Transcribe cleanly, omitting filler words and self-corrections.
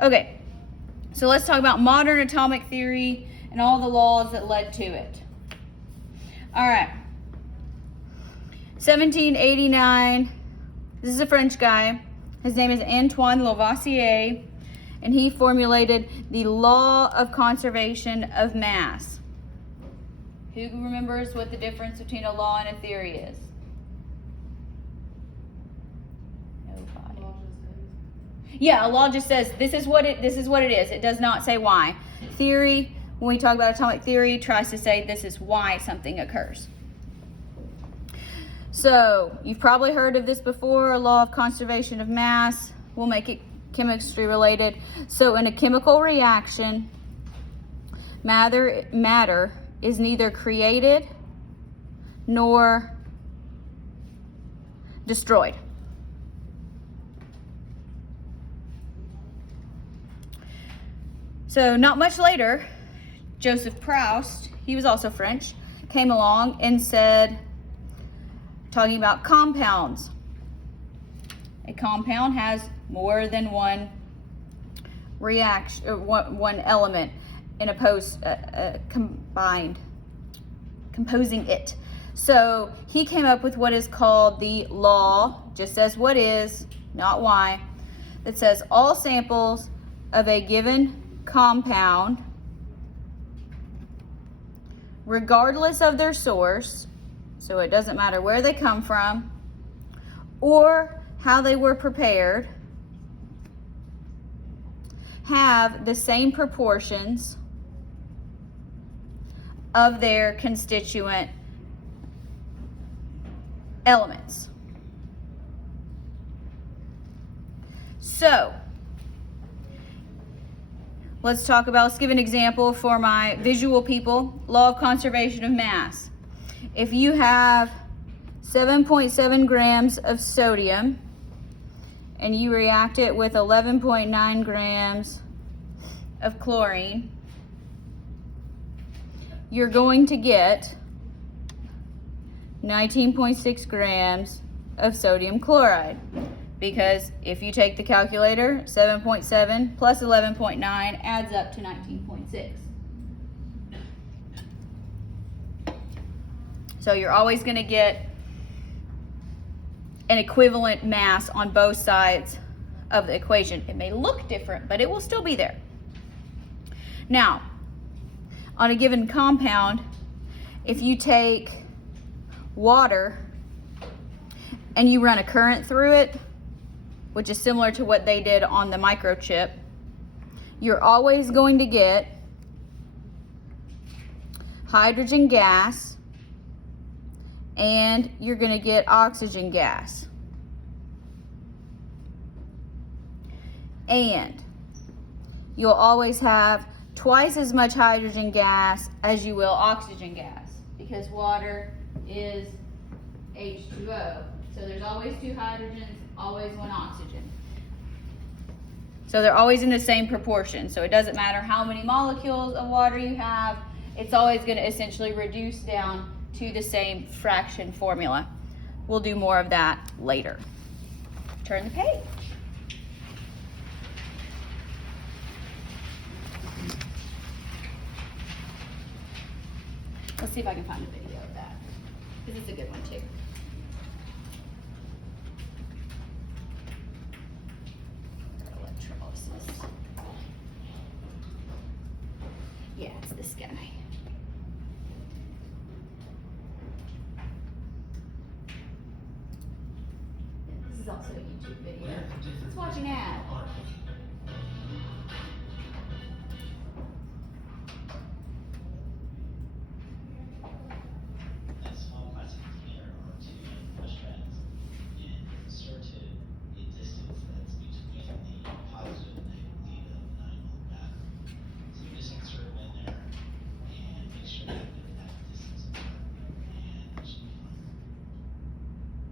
Okay, so let's talk about modern atomic theory and all the laws that led to it. All right, 1789, this is a French guy. His name is Antoine Lavoisier, and he formulated the law of conservation of mass. Who remembers what the difference between a law and a theory is? Nobody. Yeah, a law just says this is what it is. It does not say why. Theory, when we talk about atomic theory, tries to say this is why something occurs. So, you've probably heard of this before, law of conservation of mass. We'll make it chemistry related. So, in a chemical reaction, matter is neither created nor destroyed. So, not much later, Joseph Proust, he was also French, came along and said, talking about compounds. A compound has more than one reaction, or one element in composing it. So he came up with what is called the law, just says what is, not why, that says all samples of a given compound, regardless of their source, so it doesn't matter where they come from or how they were prepared, have the same proportions of their constituent elements. So, let's give an example for my visual people. Law of conservation of mass. If you have 7.7 grams of sodium and you react it with 11.9 grams of chlorine, you're going to get 19.6 grams of sodium chloride. Because if you take the calculator, 7.7 plus 11.9 adds up to 19.6. So you're always going to get an equivalent mass on both sides of the equation. It may look different, but it will still be there. Now, on a given compound, if you take water and you run a current through it, which is similar to what they did on the microchip, you're always going to get hydrogen gas and you're going to get oxygen gas. And you'll always have twice as much hydrogen gas as you will oxygen gas, because water is H2O. So there's always two hydrogens, always one oxygen. So they're always in the same proportion. So it doesn't matter how many molecules of water you have, it's always going to essentially reduce down to the same fraction formula. We'll do more of that later. Turn the page. Let's see if I can find a video of that, because it's a good one too. Electrolysis. Yeah, it's this guy. This is also a YouTube video. Let's watch an ad.